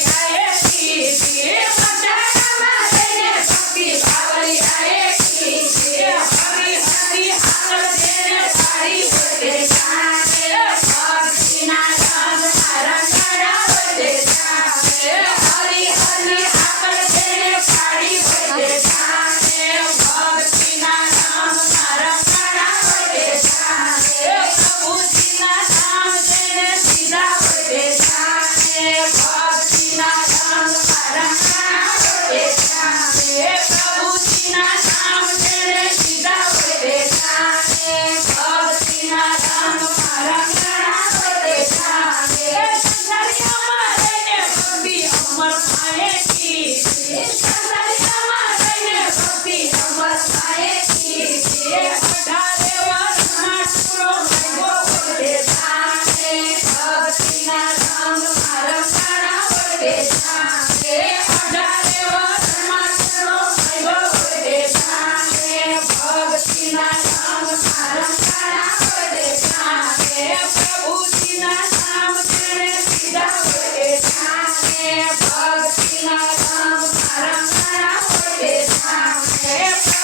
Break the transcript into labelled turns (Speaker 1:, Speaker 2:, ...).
Speaker 1: I am જાણે